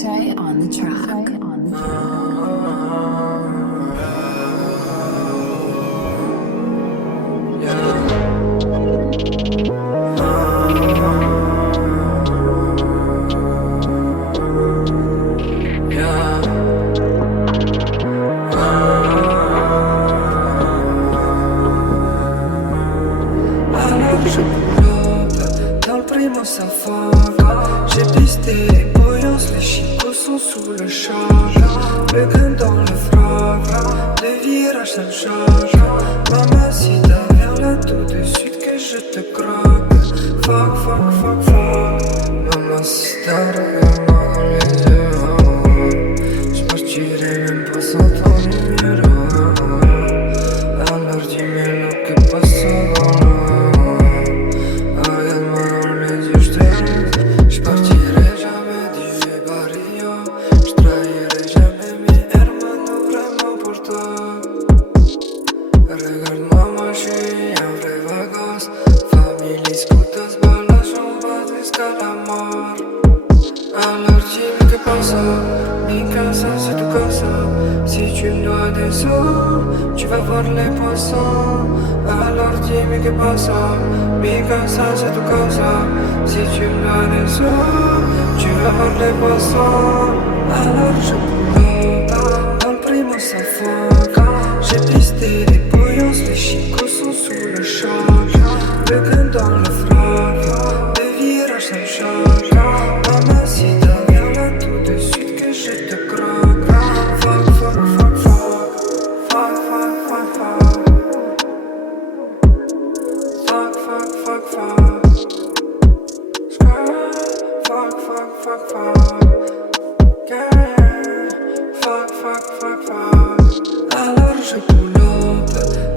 X-Ray on the track. Dans le primo ça fava. J'ai pisté les boyances, les chicots sont sous le charge. Le gun dans le frappe, le virage ça me charge. Mamacita, viens là tout de suite que je te croque. Fuck, fuck, fuck, fuck. Mamacita, regarde-moi dans les yeux. J'partirai même pas sans ton numéro. Alors dis-moi lo que pasa. Regarde-moi, moi j'suis un vrai vagos. Famille, scoutas, balas, on va jusqu'à la mort. Alors dis-moi que pasa, mi casa, c'est tu casa. Si tu me dois des sous, tu vas voir les poissons. Alors dis-moi que pasa, mi casa, c'est tu casa. Si tu me dois des sous, tu vas voir les poissons. Alors je boule dans le primo ça foca. J'ai pisté les boyances, les chicots sont sous le charge. Le gun dans le frappe, le virage ça me charge. Mamacita, viens là tout de suite que je te croque. Fuck, fuck, fuck, fuck. Fuck, fuck, fuck, fuck. Fuck, fuck, fuck, fuck. Fuck, fuck, fuck, fuck. Yeah. Fuck, fuck, fuck, fuck. Alors je pull up,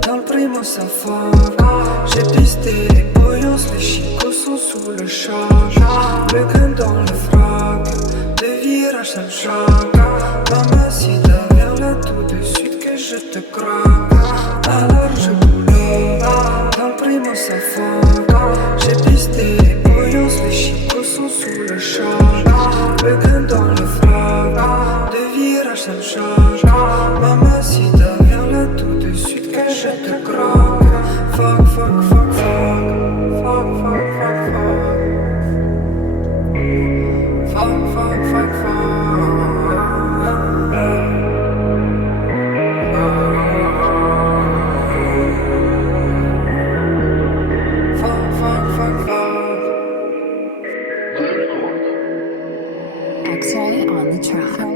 dans le primo ça fuck. J'ai pisté les boyances, les chicots sont sous le charge. Le gun dans le frappe, le virage ça me choque. Mamacita, viens là tout de suite que je te croque. Alors je pull up, dans le primo ça fuck. J'ai pisté les boyances, les chicots sont sous le charge. Le gun dans le frappe, le virage ça me choque. Mamacita, viens là tout de suite que je te croque. Fuck, fuck, fuck, fuck. Fuck, fuck, fuck, fuck. Fuck, fuck, fuck, fuck. Fuck, fuck, fuck, fuck. X-Ray on the track.